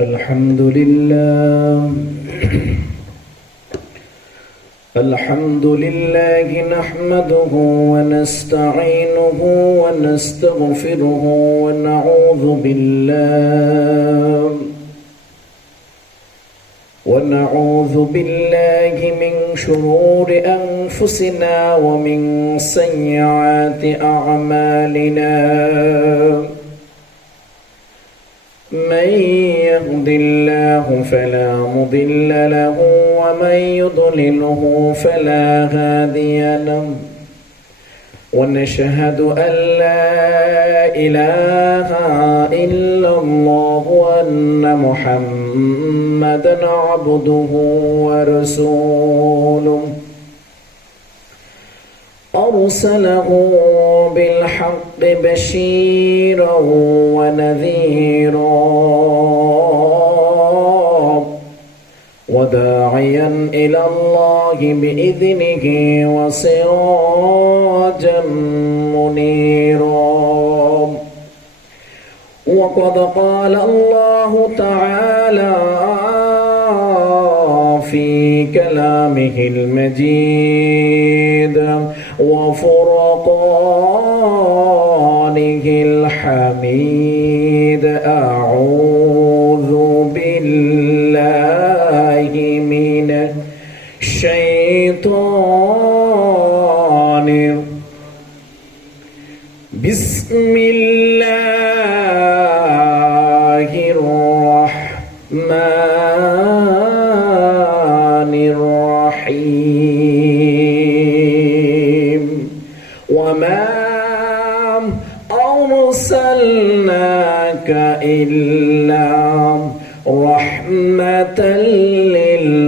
الحمد لله الحمد لله نحمده ونستعينه ونستغفره ونعوذ بالله من شرور أنفسنا ومن سيئات أعمالنا من يهد الله فلا مضل له ومن يضلله فلا هادي له ونشهد أن لا إله إلا الله وأن محمدا عبده ورسوله أرسله بالحق بشيرا ونذيرا وداعيا إلى الله بإذنه وسراجا منيرا وقد قال الله تعالى في كلامه المجيد وفرقانه الحميد أعوذ بالله من الشيطان بسم الله الرحمن الرحيم وما أرسلناك إلا رحمة للعالمين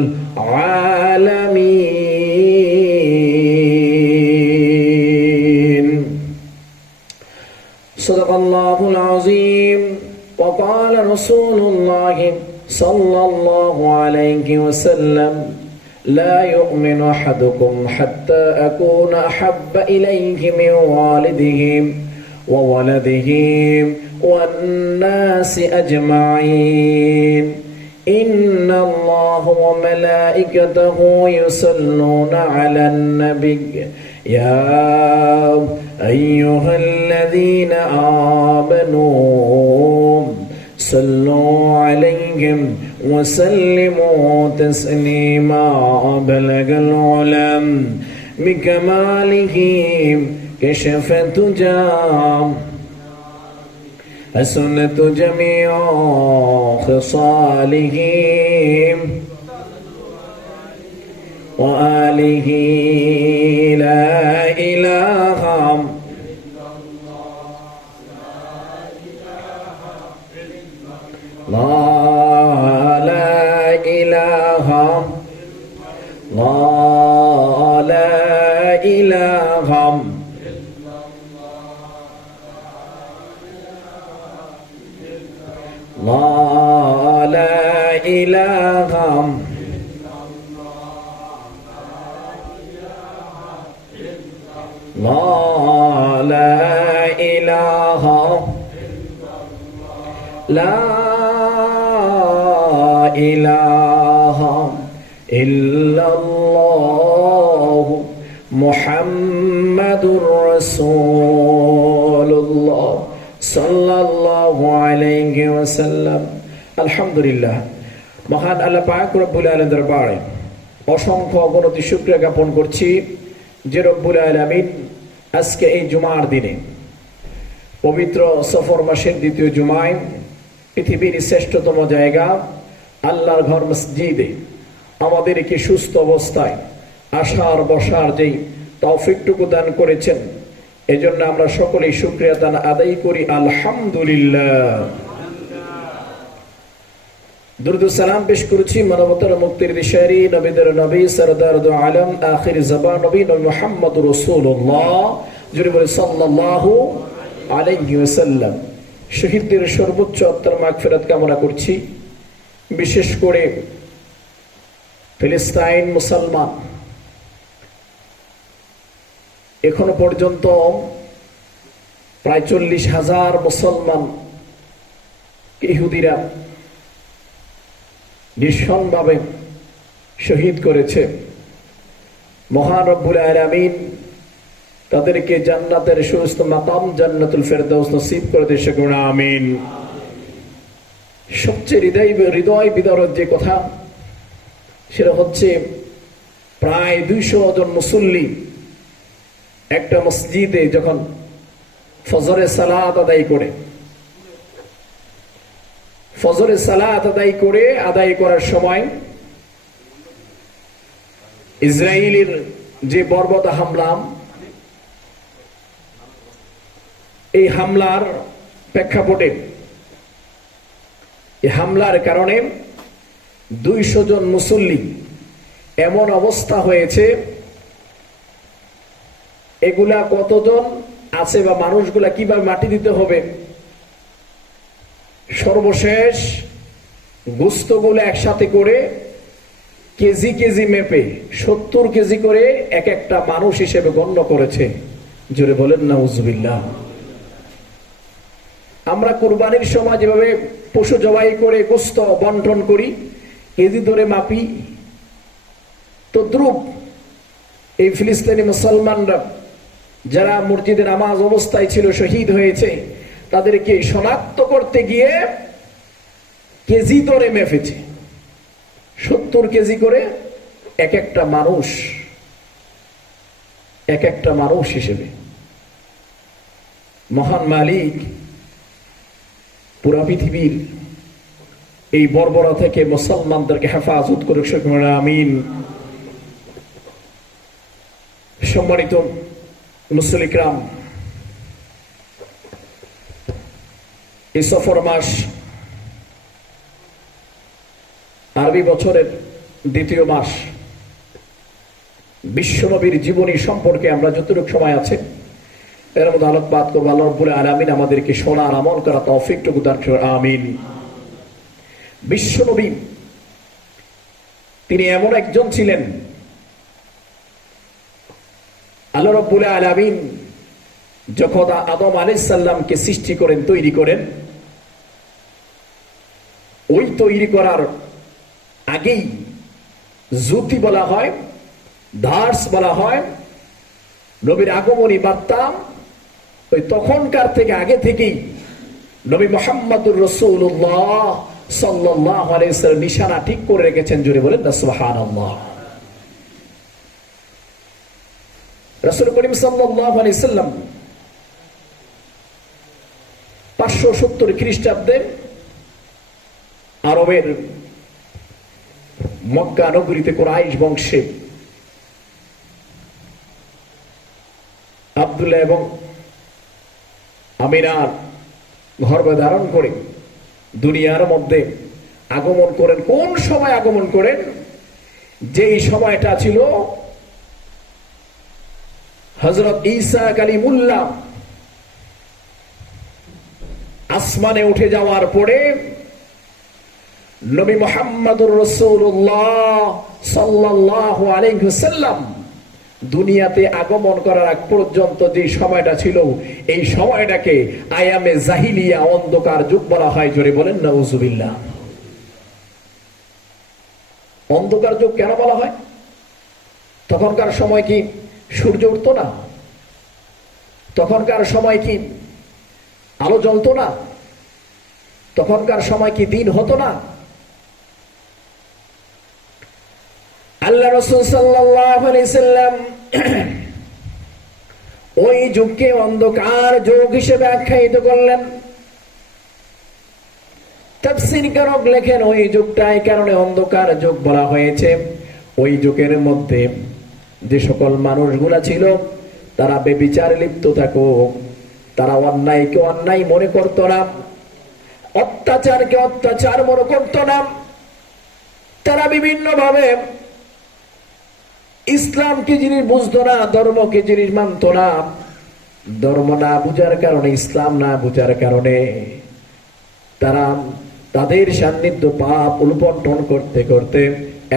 صدق الله العظيم وقال رسول الله صلى الله عليه وسلم لا يؤمن أحدكم حتى أكون أحب إليه من والده وولده والناس أجمعين إن الله وملائكته يصلون على النبي يا أيها الذين آمنوا صلوا عليهم وسلموا تسليما بلغ العلم بكماله كشف الدجى حسنت جميع خصاله وآله لا إله لا إله لا إله لا إله لا إله لا إله إلا الله محمد رسول الله صلى الله عليه وسلم আলহামদুলিল্লাহ মহান আল্লাহ পাক রব্বুল আলামিনের দরবারে অসংখ্য অগণিত শুকরিয়া জ্ঞাপন করছি যে রব্বুল আলামিন আজকে এই জুমার দিনে পবিত্র সফর মাসের দ্বিতীয় জুমায় পৃথিবীর শ্রেষ্ঠতম জায়গা আল্লাহর ঘর মসজিদে আমাদেরকে সুস্থ অবস্থায় আসার বসার যেই তৌফিকটুকু দান করেছেন এজন্য আমরা সকলেই শুকরিয়া দান আদায় করি আলহামদুলিল্লাহ। দুরুদ ও সালাম পেশ করছি মানবতার মুক্তির দিশারি নবীদের নবী সরদার দু আলম আখির জবান নবী মুহাম্মদ রাসূলুল্লাহ জুড়ে বলে সাল্লাল্লাহু আলাইহি ওয়াসাল্লাম। শহীদদের সর্বোচ্চ আত্মার মাগফিরাত কামনা করছি। বিশেষ করে ফিলিস্তিন মুসলমান এখনো পর্যন্ত প্রায় 40,000 মুসলমান ইহুদিরা নিঃসন্দেহে শহীদ করেছে। মহান রব্বুল আলামিন তাদেরকে জান্নাতের সুস্থ মাকাম জান্নাতুল ফেরদাউস নসিব করে দেয়, সকলে আমিন। সবচেয়ে হৃদয় বিদারক যে কথা, সেটা হচ্ছে প্রায় 200 জন মুসল্লি একটা মসজিদে যখন ফজরের সালাত আদায় করার সময় ইসরায়েলের যে বর্বর হামলা, এই হামলার প্রেক্ষাপটে, এই হামলার কারণে 200 জন মুসল্লি এমন অবস্থা হয়েছে, এগুলা কতজন আছে বা মানুষগুলা কিভাবে মাটি দিতে হবে, সর্বশেষ গোস্তগুলো একসাথে করে কেজি কেজি মেপে 70 কেজি করে এক একটা মানুষ হিসেবে গণ্য করেছে। জোরে বলেন নাউজুবিল্লাহ। আমরা কুরবানির সময় যেভাবে পশু জবাই করে গোস্ত বন্টন করি, কেজি ধরে মাপি, তদ্রূপ এই ফিলিস্তিনি মুসলমানরা যারা মসজিদে নামাজ অবস্থায় ছিল, শহীদ হয়েছে, তাদেরকে শনাক্ত করতে গিয়ে কেজি ধরে মেপেছে। 70 কেজি করে এক একটা মানুষ হিসেবে। মহান মালিক পুরা পৃথিবীর এই বর্বরতা থেকে মুসলমানদেরকে হেফাজত করুক, সকলে আমিন। সম্মানিত মুসলিম کرام, এই সফর মাস আরবি বছরের দ্বিতীয় মাস। বিশ্বনবীর জীবনী সম্পর্কে আমরা যতটুকু সময় আছে এর মধ্যে আলোকপাত করবো। আল্লাহ রাব্বুল আলামিন আমাদেরকে শোনার আমল করা তৌফিকটুকু দান করুন, আমিন। বিশ্বনবী তিনি এমন একজন ছিলেন, আল্লাহ রাব্বুল আলামিন যখন আদম আলাইহিস সালামকে সৃষ্টি করেন, তৈরি করেন, ওই তৈরি করার আগেই জ্যোতি বলা হয়, দার্স বলা হয়, নবীর আগমনী বার্তা ওই তখনকার থেকে আগে থেকেই নবী মুহাম্মদুর রাসূলুল্লাহ সাল্লাল্লাহু আলাইহি ওয়াসাল্লাম নিশানা ঠিক করে রেখেছেন। জোরে বলেন না সুবহানাল্লাহ। রাসূল করিম সাল্লাল্লাহু আলাইহি ওয়াসাল্লাম 570 খ্রিস্টাব্দে আরবের মক্কা নগরীতে কুরাইশ বংশে আব্দুল্লাহ এবং আমিনার গর্ভে ধারণ করে দুনিয়ার মধ্যে আগমন করেন। কোন সময় আগমন করেন? যেই সময়টা ছিল হযরত ঈসা কালিমুল্লাহ আসমানে উঠে যাওয়ার পরে নবী মুহাম্মদুর রাসূলুল্লাহ সাল্লাল্লাহু আলাইহি ওয়াসাল্লাম দুনিয়াতে আগমন করার আগ পর্যন্ত যে সময়টা ছিল, এই সময়টাকে আয়ামে জাহিলিয়া, অন্ধকার যুগ বলা হয়। জোরে বলেন নাউজুবিল্লাহ। অন্ধকার যুগ কেন বলা হয়? তখনকার সময় কি সূর্য উঠতো না? তখনকার সময় কি আলো জ্বলতো না? তখনকার সময় কি দিন হতো না? আল্লাহ রাসূল সাল্লাল্লাহু আলাইহি সাল্লাম ওই যুগকে অন্ধকার যুগ হিসেবে আখ্যায়িত করলেন। তাফসীরকারক লেখেন ওই যুগটাই কারণে অন্ধকার যুগ বলা হয়েছে। ওই যুগের মধ্যে যে সকল মানুষগুলা ছিল তারা বেবিচারে লিপ্ত থাকুক, তারা অন্যায়কে অন্যায় মনে করত না, অত্যাচারকে অত্যাচার মনে করত না। তারা বিভিন্ন ভাবে ইসলামকে জিনিস বুঝতো না, ধর্মকে জিনিস মানত না। ধর্ম না বুঝার কারণে, ইসলাম না বুঝার কারণে তারা তাদের সান্নিধ্য পাপ উলুপন্টন করতে করতে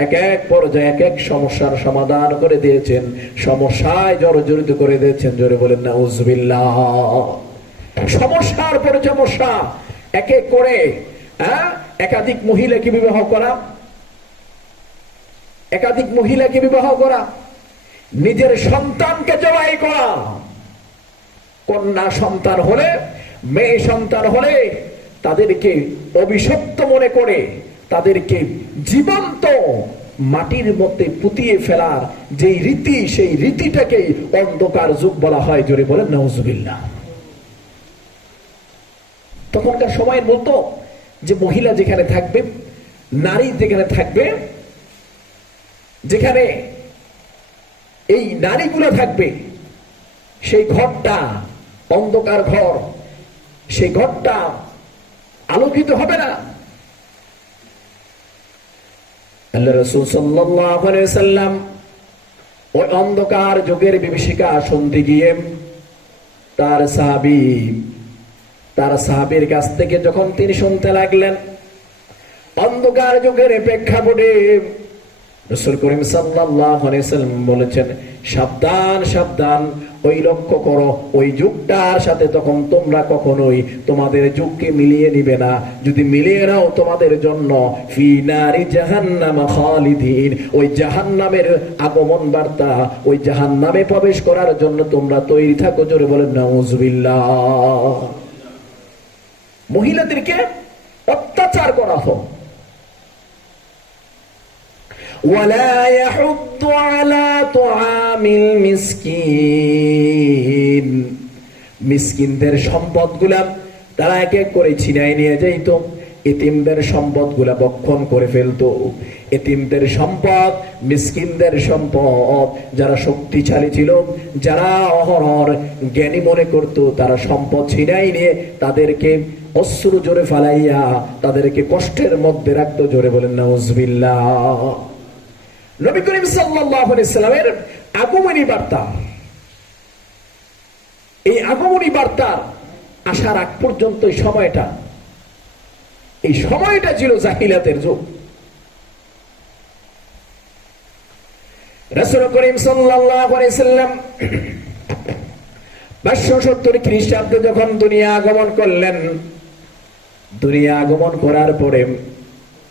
এক এক পর্যায়ে এক এক সমস্যার সমাধান করে দিয়েছেন, সমস্যায় জর্জরিত করে দিয়েছেন। জোরে বলেন নাউজুবিল্লাহ। সমস্যার পরে সমস্যা, এক এক করে একাধিক মহিলাকে বিবাহ করা, একাধিক মহিলাকে বিবাহ করা, নিজের সন্তানকে জবাই করা, কন্যা সন্তান হলে, মেয়ে সন্তান হলে তাদেরকে অভিশপ্ত মনে করে তাদেরকে জীবন্ত মাটির মধ্যে পুঁতিয়ে ফেলার যেই রীতি, সেই রীতিটাকে অন্ধকার যুগ বলা হয়। জোরে বলেন নাউজুবিল্লাহ। তখনকার সময় বলতো যে মহিলা যেখানে থাকবে, নারী যেখানে থাকবে, যেখানে এই নারীগুলো থাকবে, সেই ঘরটা অন্ধকার ঘর, সেই ঘরটা আলোকিত হবে না। আল্লাহ রাসূল সাল্লাল্লাহু আলাইহি ওয়াসাল্লাম ওই অন্ধকার যুগের বিভীষিকা শুনতে গিয়ে তার সাহাবীর কাছ থেকে যখন তিনি শুনতে লাগলেন, অন্ধকার যুগের প্রেক্ষাপটে রাসূল করিম সাল্লাল্লাহু আলাইহি ওয়াসাল্লাম বলেছেন, সাবধান সাবধান, ওই লক্ষ্য করো ওই যুগটার সাথে তখন তোমরা কখনোই তোমাদের যুগকে মিলিয়ে নিবে না। যদি মিলিয়ে নাও তোমাদের জন্য ফি নারি জাহান্নাম খালিদিন, ওই জাহান্নামের আগমন বার্তা, ওই জাহান্নামে প্রবেশ করার জন্য তোমরা তৈরি থাকো। জোরে বলেন নাউজুবিল্লাহ। মহিলাদেরকে অত্যাচার করা হয়। ওয়ালা ইয়াহুদ্দু আলা তুআমিল মিসকিন, মিসকিনদের সম্পদগুলা তারা এক এক করে ছিনাই নিয়ে যাইত, এতিমদের সম্পদগুলা বক্ষণ করে ফেলতো। এতিমদের সম্পদ, মিসকিনদের সম্পদ, যারা শক্তিশালী ছিল, যারা অহরহ জ্ঞানী মনে করত, তারা সম্পদ ছিনাই নিয়ে তাদেরকে অশ্রু জোরে ফালাইয়া তাদেরকে কষ্টের মধ্যে রাখতো। জোরে বলেন নাউজুবিল্লাহ। নবী করিম সাল্লাল্লাহু আলাইহি সাল্লামের আগমনী বার্তা, এই আগমনী বার্তার আসার আগ পর্যন্ত এই সময়টা ছিল জাহিলিয়াতের যুগ। রাসূল করিম সাল্লাল্লাহু আলাইহি সাল্লাম 570 খ্রিস্টাব্দে যখন দুনিয়া আগমন করলেন, দুনিয়া আগমন করার পরে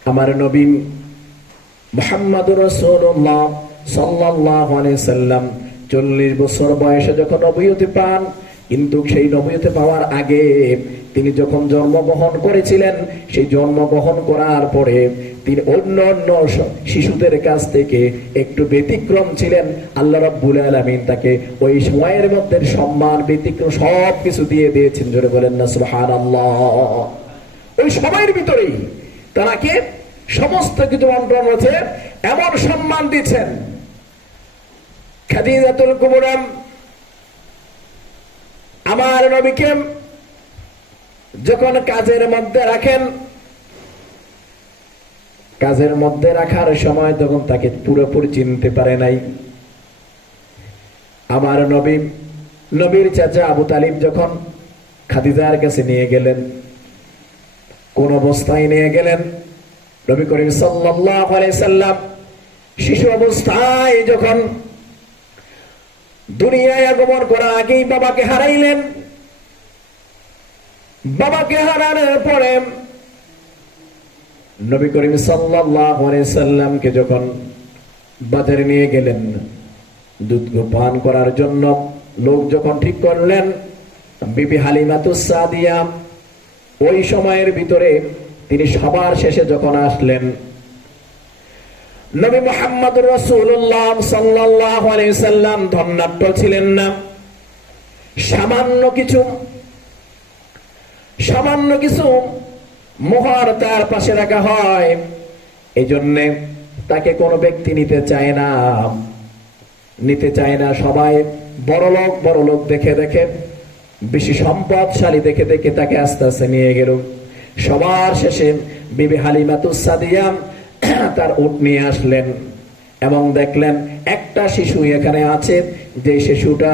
আমার নবী মুহাম্মদুর রাসূলুল্লাহ সাল্লাল্লাহু আলাইহি সাল্লাম 40 বছর বয়সে যখন নবুয়ত পান, কিন্তু সেই নবুয়ত পাওয়ার আগে তিনি যখন জন্মগ্রহণ করেছিলেন, সেই জন্মগ্রহণ করার পরে তিনি অন্য শিশুদের কাছ থেকে একটু ব্যতিক্রম ছিলেন। আল্লাহ রাব্বুল আলামিন তাকে ওই সময়ের মধ্যে সম্মান, ব্যতিক্রম সব কিছু দিয়ে দিয়েছেন। জোরে বলেন না সুবহানাল্লাহ। ওই সময়ের ভিতরেই তাকে সমস্ত কিছু বন্টন হয়েছে, এমন সম্মান দিচ্ছেন। খাদিজাতুল কুবরা আমার নবীকে যখন কাজের মধ্যে রাখেন, কাজের মধ্যে রাখার সময় তখন তাকে পুরোপুরি চিনতে পারে নাই। আমার নবীর চাচা আবু তালিব যখন খাদিজার কাছে নিয়ে গেলেন, কোন অবস্থায় নিয়ে গেলেন, নবী করিম সাল্লাল্লাহু আলাইহি সাল্লাম শিশু অবস্থায় যখন দুনিয়ায় আগমন করার আগেই বাবাকে হারাইলেন। বাবাকে হারানোর পরে নবী করিম সাল্লাল্লাহু আলাইহি সাল্লামকে যখন বাজারে নিয়ে গেলেন দুধ পান করার জন্য, লোক যখন ঠিক করলেন, বিবি হালিমাতুস সাদিয়া ওই সময়ের ভিতরে তিনি সবার শেষে যখন আসলেন, নবী মুহাম্মদুর রাসূলুল্লাহ সাল্লাল্লাহু আলাইহি সাল্লাম ধন্যাঢ্য ছিলেন না। সামান্য কিছু মোহর তার পাশে রাখা হয়, এই জন্যে তাকে কোনো ব্যক্তি নিতে চায় না। সবাই বড় লোক দেখে বেশি সম্পদশালী দেখে তাকে আস্তে আস্তে নিয়ে গেল। সবার শেষে বিবি হালিমাতুস সাদিয়া তার উট নিয়ে আসলেন এবং দেখলেন একটা শিশু এখানে আছে, যে শিশুটা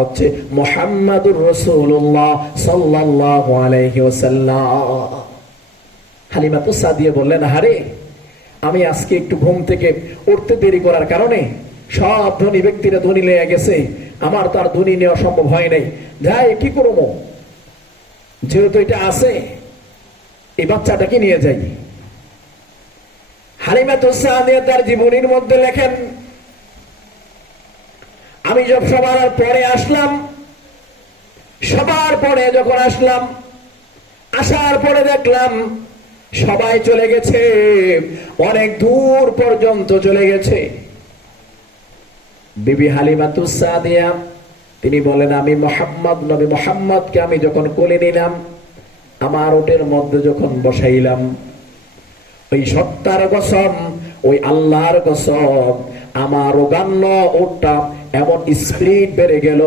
হচ্ছে মুহাম্মাদুর রাসূলুল্লাহ সাল্লাল্লাহু আলাইহি ওয়াসাল্লাম। হালিমাতুস সাদিয়া বললেন, আরে আমি আজকে একটু ঘুম থেকে উঠতে দেরি করার কারণে সব ধনী ব্যক্তিরা ধনী লেগে গেছে, আমার তো আর ধনী নেওয়া সম্ভব হয় নাই, যাই কি করবো, যেহেতু এটা আছে এই বাচ্চাটাকে নিয়ে যাই। হালিমাতুস সাদিয়া তার জীবনীর মধ্যে লেখেন, আমি যখন সবার পরে আসলাম, সবার পরে যখন আসলাম, আসার পরে দেখলাম সবাই চলে গেছে, অনেক দূর পর্যন্ত চলে গেছে। বিবি হালিমাতুস সাদিয়া তিনি বলেন, আমি মুহাম্মদ, নবী মুহাম্মদকে আমি যখন কোলে নিলাম, আমার ওটের মধ্যে যখন বসাইলাম, ওই সত্তার কসম, ওই আল্লাহর কসম, আমার ওগান্ন ওটটা এমন স্পিরিট বেড়ে গেল,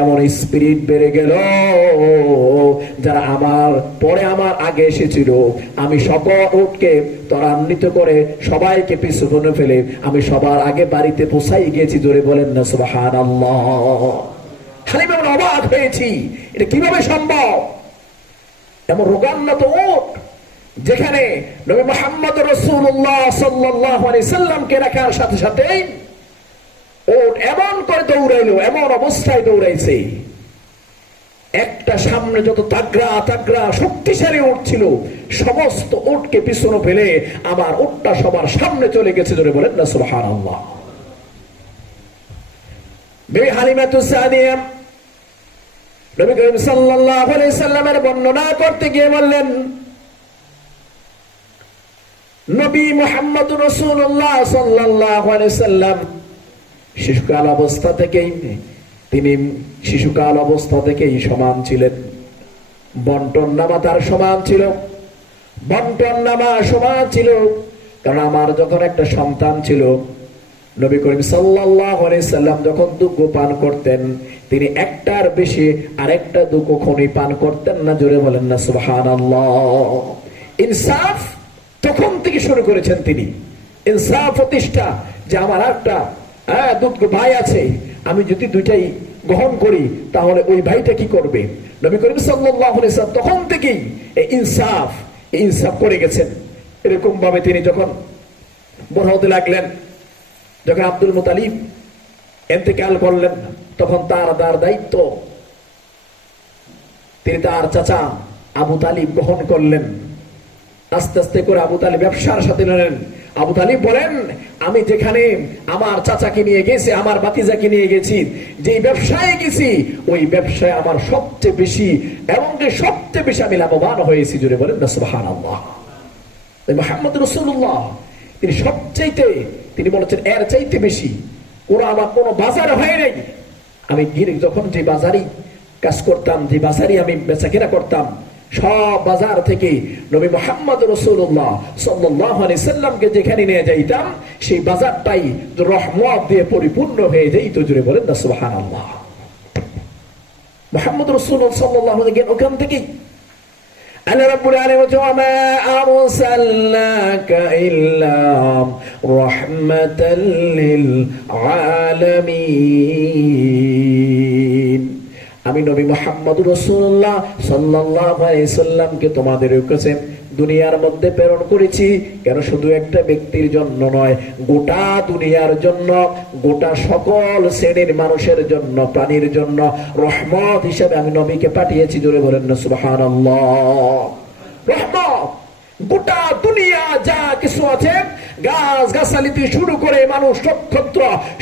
এমন স্পিরিট বেড়ে গেল, যারা আমার পরে আমার আগে এসেছিল, আমি সকল উটকে ত্বরান্বিত করে সবাইকে পিছনে ফেলে আমি সবার আগে বাড়িতে পৌঁছাই গিয়েছি। জোরে বলেন না সুবহানাল্লাহ। হালিমা বলেন, অবাক হয়েছি, এটা কিভাবে সম্ভব? এমন রোগান্বিত উট, যেখানে নবী মুহাম্মদ রাসূলুল্লাহ সাল্লাল্লাহু আলাইহি সাল্লামকে রাখার সাথে সাথে উট এমন করে দৌড়াইলো, এমন অবস্থায় দৌড়াইছে, একটা সামনে যত তাগড়া তাগড়া শক্তিশালী উট ছিল, সমস্ত উটকে পিছনে ফেলে আমার উটটা সবার সামনে চলে গেছে। ধরে বলেন না সুবহানাল্লাহ। বিবি হালিমাতুস সাদিয়া নবী করিম সাল্লাল্লাহু আলাইহি সাল্লামের বর্ণনা করতে গিয়ে বললেন, নবী মুহাম্মদ রাসূলুল্লাহ সাল্লাল্লাহু আলাইহি সাল্লাম শিশুকাল অবস্থা থেকেই, তিনি শিশুকাল অবস্থা থেকেই সমান ছিলেন। বন্টন নামা তার সমান ছিল, বন্টন নামা সমান ছিল। কারণ আমার যখন একটা সন্তান ছিল, নবী করিম সাল্লাল্লাহু আলাইহি সাল্লাম যখন দুগ্ধ পান করতেন, তিনি একটার বেশি আরেকটা দুগ্ধ খনি পান করতেন না। জোরে বলেন না সুবহানাল্লাহ। ইনসাফ তখন থেকে শুরু করেছেন তিনি, ইনসাফ প্রতিষ্ঠা, যে আমার একটা দুগ্ধ ভাই আছে, আমি যদি দুইটাই গ্রহণ করি তাহলে ওই ভাইটা কি করবে? নবী করিম সাল্লাল্লাহু আলাইহি সাল্লাম তখন থেকেই এই ইনসাফ করে গেছেন। এরকম ভাবে তিনি যখন বড় হতে লাগলেন, যখন আব্দুল মুতালিব ইন্তেকাল করলেন, তখন তার দায়িত্ব তিনি তার চাচা আবু তালিব গ্রহণ করলেন। আস্তে আস্তে করে আবু তালিব ব্যবসার সাথে নিলেন। আবু তালিব বলেন, আমি যেখানে আমার চাচাকে নিয়ে গেছি, আমার ভাতিজাকে নিয়ে গেছি, যে ব্যবসায় গেছি, ওই ব্যবসায় আমার সবচেয়ে বেশি, এবং সবচেয়ে বেশি আমি লাভবান হয়েছি। জুড়ে বলেন না সুবহানাল্লাহ। মুহাম্মদ রাসূলুল্লাহ তিনি সবচাইতে, তিনি বলেছেন এর চাইতে বেশি আমার কোনো বাজার হয় নাই। আমি যখন যে বাজারই কাজ করতাম, যে বাজারই আমি বেচাকেনা করতাম, সব বাজার থেকে নবী মুহাম্মদ রাসূলুল্লাহ সাল্লাল্লাহু আলাইহি সাল্লামকে যেখানে নিয়ে যাইতাম, সেই বাজারটাই রহমত দিয়ে পরিপূর্ণ হয়ে যাইত। জুড়ে বলেন না সুবহানাল্লাহ। মুহাম্মদ রাসূলুল্লাহ সাল্লাল্লাহু আলাইহি ওয়াসাল্লাম ওখান থেকেই আল্লাহ রাব্বুল আলামিন বলেন, ওয়া মা আরসালনাকা ইল্লা রাহমাতাল লিল আলামিন। আমি নবী মুহাম্মদ রাসূলুল্লাহ সাল্লাল্লাহু আলাইহি সাল্লামকে তোমাদের কাছে দুনিয়ার মধ্যে প্রেরণ করেছি, কেন শুধু একটা ব্যক্তির জন্য নয়, গোটা দুনিয়ার জন্য, গোটা সকল শ্রেণীর মানুষের জন্য, প্রাণীর জন্য রহমত হিসেবে আমি নবীকে পাঠিয়েছি। জোরে বলেন না সুবহানাল্লাহ। রহমত, গোটা দুনিয়া যা কিছু আছে, গাছ গাছালি থেকে শুরু করে মানুষ নক্ষত্র,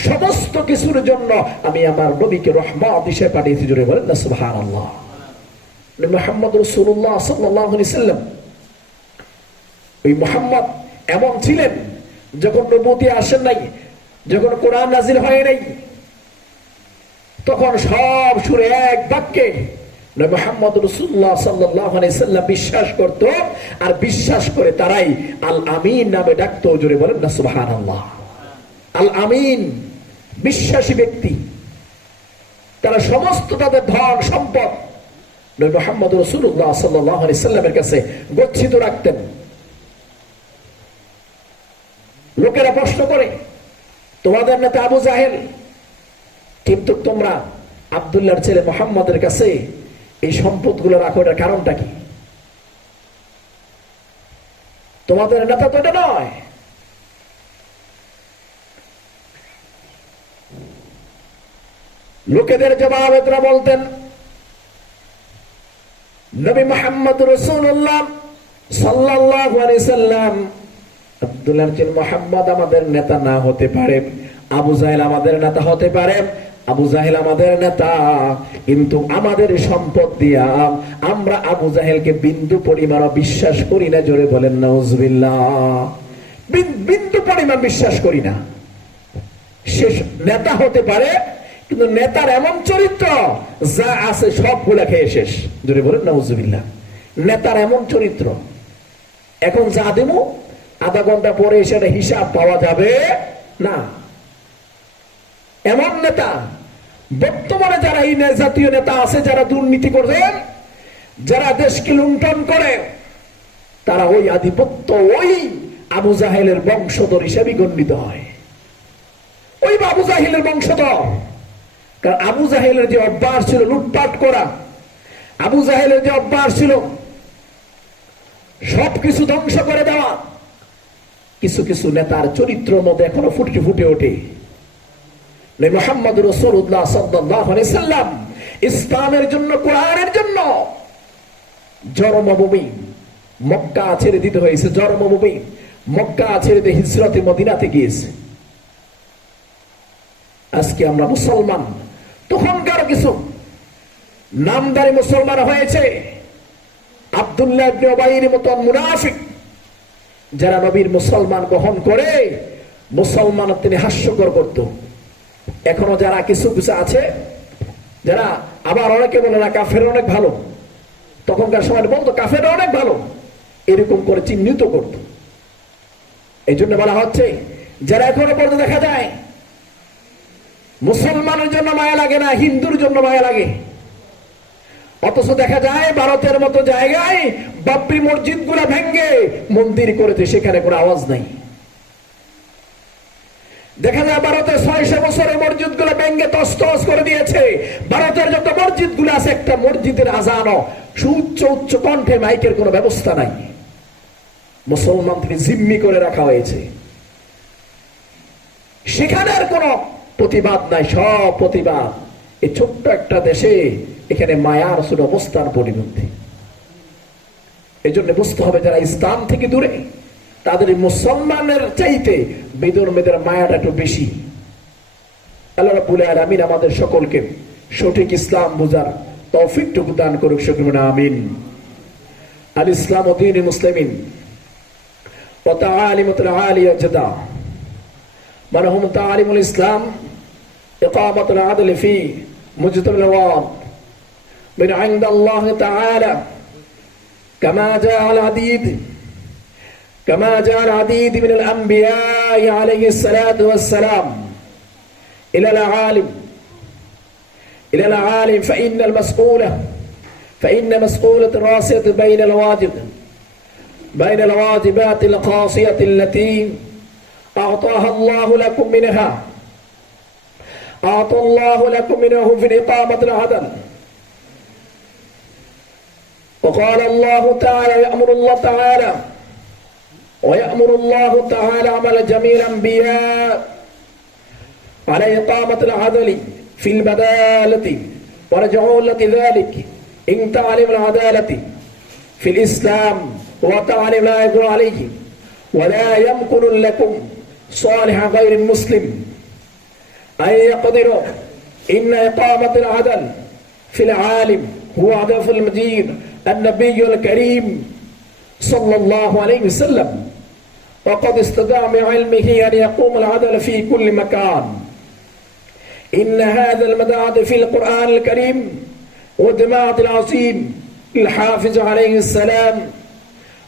সমস্ত কিছুর জন্য আমি আমার নবীকে রহমত হিসেবে পাঠিয়েছি। জোরে বলেন না সুবহানাল্লাহ। মুহাম্মদ রাসূলুল্লাহ সাল্লাল্লাহু আলাইহি সাল্লাম, ওই মুহাম্মদ এমন ছিলেন, যখন নবুয়তি আসেন নাই, যখন কোরআন নাজিল হয় নাই, তখন সব সুরে এক বাক্যে মুহাম্মদ রাসূলুল্লাহ সাল্লাল্লাহু আলাইহি সাল্লাম বিশ্বাস করত, আর বিশ্বাস করে তারাই আল আমিন নামে ডাকতো। জোরে বলেন না সুবহানাল্লাহ। আল আমিন, বিশ্বাসী ব্যক্তি। তারা সমস্ত তাদের ধন সম্পদ মুহাম্মদ রাসূলুল্লাহ সাল্লাল্লাহু আলাইহি সাল্লামের কাছে গচ্ছিত রাখতেন। লোকেরা প্রশ্ন করে, তোমাদের নেতা আবু জাহেল, কিন্তু তোমরা আব্দুল্লাহর ছেলে মুহাম্মদের কাছে এই সম্পদগুলো রাখো, এটার কারণটা কি? তোমাদের নেতা তো এটা নয়। লোকেদের জবাবে তারা বলতেন, নবী মুহাম্মদ রাসূলুল্লাহ সাল্লাল্লাহু আলাইহি সাল্লাম দুনিয়ার জন মুহাম্মদ আমাদের নেতা না হতে পারে, আবু জাহেল আমাদের নেতা হতে পারে, আবু জাহেল আমাদের নেতা, কিন্তু আমাদের সম্পদ দিয়া আমরা আবু জাহেলকে বিন্দু পরিমাণ বিশ্বাস করি না। জোরে বলেন নাউজুবিল্লাহ। বিন্দু পরিমাণ বিশ্বাস করি না। সে নেতা হতে পারে, কিন্তু নেতার এমন চরিত্র যা আছে সবগুলা খেয়ে শেষ। জোরে বলেন নাউজুবিল্লাহ। নেতার এমন চরিত্র, এখন যা দেব আধা ঘন্টা পরে সেটা হিসাব পাওয়া যাবে না, এমন নেতা। বর্তমানে যারা এই জাতীয় নেতা আছে, যারা দুর্নীতি করেন, যারা দেশকে লুণ্ঠন করে, তারা ওই আধিপত্য, ওই আবু জাহেলের বংশধর হিসেবে গণ্ডিত হয়। ওই আবু জাহেলের বংশধর। কারণ আবু জাহেলের যে অভ্যাস ছিল লুটপাট করা, আবু জাহেলের যে অভ্যাস ছিল সবকিছু ধ্বংস করে দেওয়া, কিছু কিছু নেতার চরিত্রের মধ্যে এখনো ফুটে ফুটে ওঠে। মুহাম্মদ রাসূলুল্লাহ সাল্লাল্লাহু আলাইহি সাল্লাম ইসলামের জন্য, কোরআনের জন্য জন্মভূমি মক্কা ছেড়ে দিতে হয়েছে। জন্মভূমি মক্কা ছেড়ে দিয়ে হিজরতে মদিনাতে গিয়েছে। আজকে আমরা মুসলমান, তখনকার কিছু নামদারি মুসলমান হয়েছে। আব্দুল্লাহ ইবনে উবাইয়ের মতো মুনাফিক, যারা নবীর মুসলমান গ্রহণ করে মুসলমান তিনি হাস্যকর করত। এখনো যারা কিছু কিছু আছে, যারা আবার অনেকে বলে না কাফের অনেক ভালো, তখনকার সময় বলতো কাফের অনেক ভালো, এরকম করে চিহ্নিত করত। এই জন্য বলা হচ্ছে, যারা এখনো পর্যন্ত দেখা যায় মুসলমানের জন্য মায়া লাগে না, হিন্দুর জন্য মায়া লাগে, অথচ দেখা যায় ভারতের মতো জায়গায় বাবরি মসজিদ গুলা ভেঙ্গে মন্দির করেছে, সেখানে কোনো আওয়াজ নাই। দেখা যায় ভারতের 600 বছরের মসজিদ গুলা ভেঙ্গে তছতছ করে দিয়েছে। ভারতের যত মসজিদ গুলো আছে, একটা মসজিদের আজানও সুউচ্চ উচ্চ কণ্ঠে মাইকের কোনো ব্যবস্থা নাই। মুসলমান থেকে জিম্মি করে রাখা হয়েছে, সেখানে আর কোনো প্রতিবাদ নাই, সব প্রতিবাদ এই ছোট্ট একটা দেশে। এখানে মায়ার শুধু অবস্থান পরিবর্তী। এই জন্য বুঝতে হবে, যারা ইসলাম থেকে দূরে, তাদের মুসলমানের চাইতে বিধর্মীদের মায়াটা একটু বেশি। আল্লাহ রাব্বুল আলামিন আমাদের সকলকে সঠিক ইসলাম বোঝার তৌফিকটুকু দান করুক, সকলে আমিন। আল ইসলাম দীন মুসলিমিন ওয়া তাআলিমাতুল আলিয়া জাদা মানহুম তাআলিমুল ইসলাম ইকামাতুল আদল ফি মুজতামাল ওয়াদ من عند الله تعالى كما جاء العديد من الأنبياء عليه الصلاة والسلام إلى العالم فإن مسؤولة الراسية بين الواجبات القاصية التي أعطى الله لكم منه في إقامة العدل. وقال الله تعالى ويأمر الله تعالى عمل جميع الأنبياء على إقامة العدل في البدالة ورجعوا ذلك إن تعلم العدالة في الإسلام وتعلم لا يقول عليه ولا يمكن لكم صالح غير المسلم أن يقدروا إن إقامة العدل في العالم هو هدف المجيد النبي الكريم صلى الله عليه وسلم، وقد استطاع من علمه أن يقوم العدل في كل مكان. إن هذا المدعاة في القرآن الكريم والجماعة العظيم الحافظ عليه السلام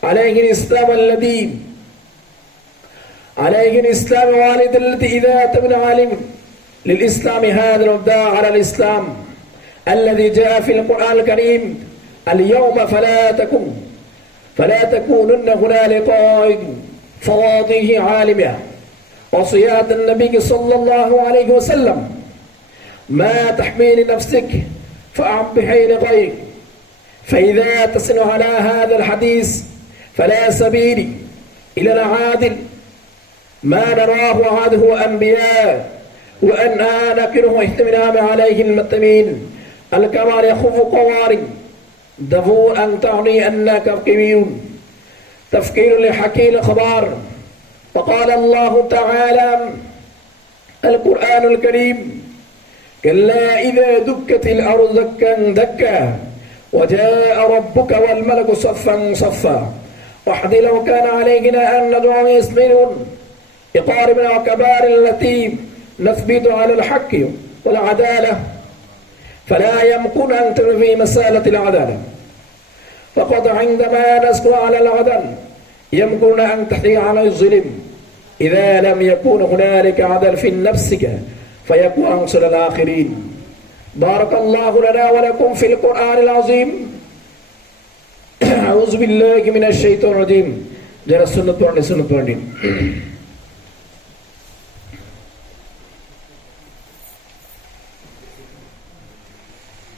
عليه الإسلام والد التي إذا تبن عالم للإسلام هذا الإبداع على الإسلام الذي جاء في القرآن الكريم اليوم فلا تكونن هنالك فواضيه عالمة وصيات النبي صلى الله عليه وسلم ما تحمل نفسك فأعب بحين غيرك فإذا تصل على هذا الحديث فلا سبيل إلى العادل ما نراه عاده أنبياء وأن نكره اهتمام عليه المتمين الكمال يخوف قواري دفور أن تعني أنك كبير تفكير لحكي الخبار وقال الله تعالى القرآن الكريم كلا إذا دكت الأرض دكا دكا وجاء ربك والملك صفا صفا واحذر لو كان علينا أن ندعو يسمعون إقاربنا وكبار التي نثبت على الحق والعدالة فلا يمكن أن تنفي مسألة العدالة فقد عندما نسكن على العدل يمكن أن تحيي على الظلم إذا لم يكن هنالك عدل في نفسك فيكون أنصر الآخرين بارك الله لنا ولكم في القرآن العظيم أعوذ بالله من الشيطان الرجيم جرى السنة